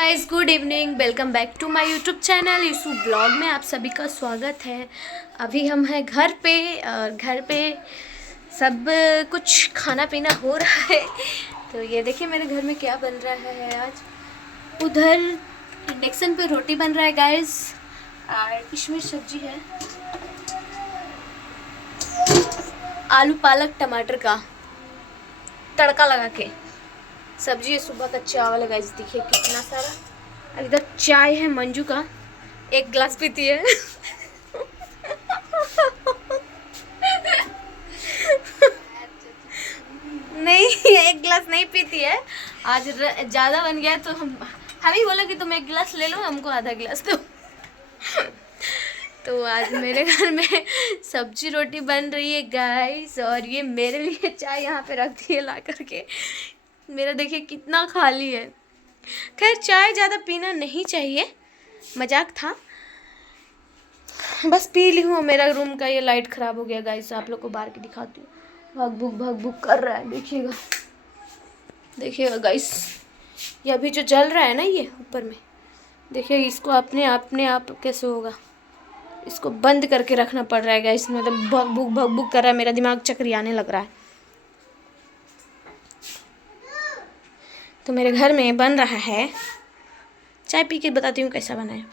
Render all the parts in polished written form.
Guys, good evening. Welcome back to my YouTube channel यूसु blog में आप सभी का स्वागत है। अभी हम हैं घर पे और घर पे सब कुछ खाना पीना हो रहा है। तो ये देखिए मेरे घर में क्या बन रहा है आज। उधर इंडक्शन पे रोटी बन रहा है गाइस और इसमें सब्जी है आलू पालक टमाटर का तड़का लगा के सब्जी है। सुबह का चावल है गाइस, देखिए कितना सारा। इधर चाय है मंजू का, एक गिलास पीती है। नहीं, एक गिलास नहीं पीती है। आज ज़्यादा बन गया तो हम ही बोला कि तुम एक गिलास ले लो, हमको आधा गिलास दो। तो आज मेरे घर में सब्जी रोटी बन रही है गाइस, और ये मेरे लिए चाय यहाँ पे रख दी है ला करके। मेरा देखिए कितना खाली है। खैर चाय ज़्यादा पीना नहीं चाहिए, मजाक था, बस पी ली हूँ। मेरा रूम का ये लाइट ख़राब हो गया गाइस, आप लोग को बाहर की दिखाती हूँ। भग भुक कर रहा है, देखिएगा गाइस। ये अभी जो जल रहा है ना ये ऊपर में, देखिए इसको अपने आप कैसे होगा। इसको बंद करके रखना पड़ रहा है गाइस, मतलब भग भुक कर रहा है। मेरा दिमाग चक्री आने लग रहा है। तो मेरे घर में बन रहा है, चाय पी के बताती हूँ कैसा बना है।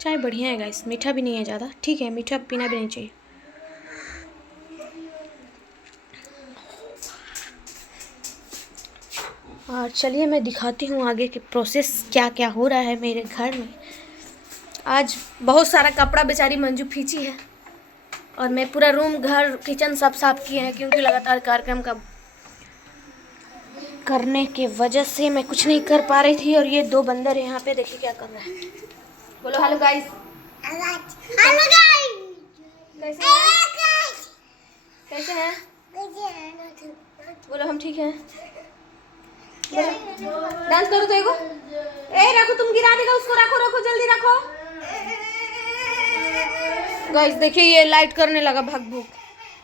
चाय बढ़िया है गाइस, मीठा भी नहीं है ज़्यादा, ठीक है। मीठा पीना भी नहीं चाहिए। और चलिए मैं दिखाती हूँ आगे की प्रोसेस क्या क्या हो रहा है मेरे घर में। आज बहुत सारा कपड़ा बेचारी मंजू खींची है और मैं पूरा रूम घर किचन सब साफ किए हैं, क्योंकि लगातार कार्यक्रम का करने के वजह से मैं कुछ नहीं कर पा रही थी। और ये दो बंदर यहाँ पे देखिए क्या कर रहे हैं। बोलो हेलो गाइस। हेलो गाइस, कैसे हैं? बोलो हम ठीक हैं। डांस करो तो एगो। रखो, तुम गिरा देगा उसको। रखो जल्दी रखो। गाइस देखिए ये लाइट करने लगा भग भुक।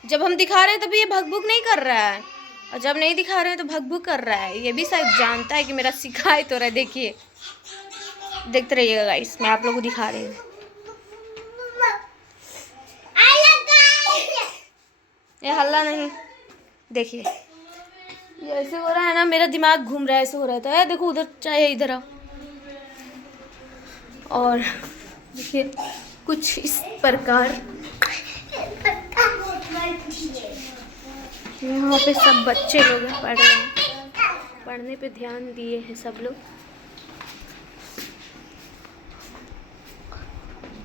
जब हम दिखा रहे हैं तभी ये भग भुक नहीं कर रहा है, और जब नहीं दिखा रहे हैं तो भग भुक कर रहा है। ये भी शायद जानता है कि मेरा शिकायत हो रहा है। देखिए देखते रहिएगा गाइस, मैं आप लोगों को दिखा रही हूँ। ये हल्ला नहीं, देखिए ये ऐसे हो रहा है ना, मेरा दिमाग घूम रहा है, ऐसे हो रहा था। देखो उधर चाहे इधर आओ। और देखिए कुछ इस प्रकार यहाँ पे सब बच्चे लोग हैं, पढ़ रहे हैं, पढ़ने पे ध्यान दिए हैं सब लोग।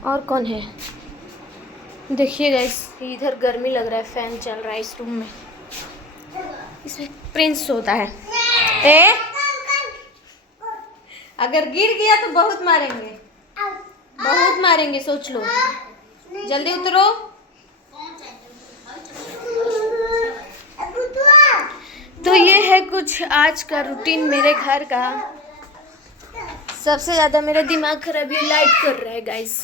और कौन है देखिए गाइस, इधर गर्मी लग रहा है, फैन चल रहा है इस रूम में। इसमें प्रिंस होता है। अगर गिर गया तो बहुत मारेंगे, बहुत मारेंगे, सोच लो। जल्दी उतरो। तो ये है कुछ आज का रूटीन मेरे घर का। सबसे ज़्यादा मेरा दिमाग खराब ये लाइट कर रहा है गाइस।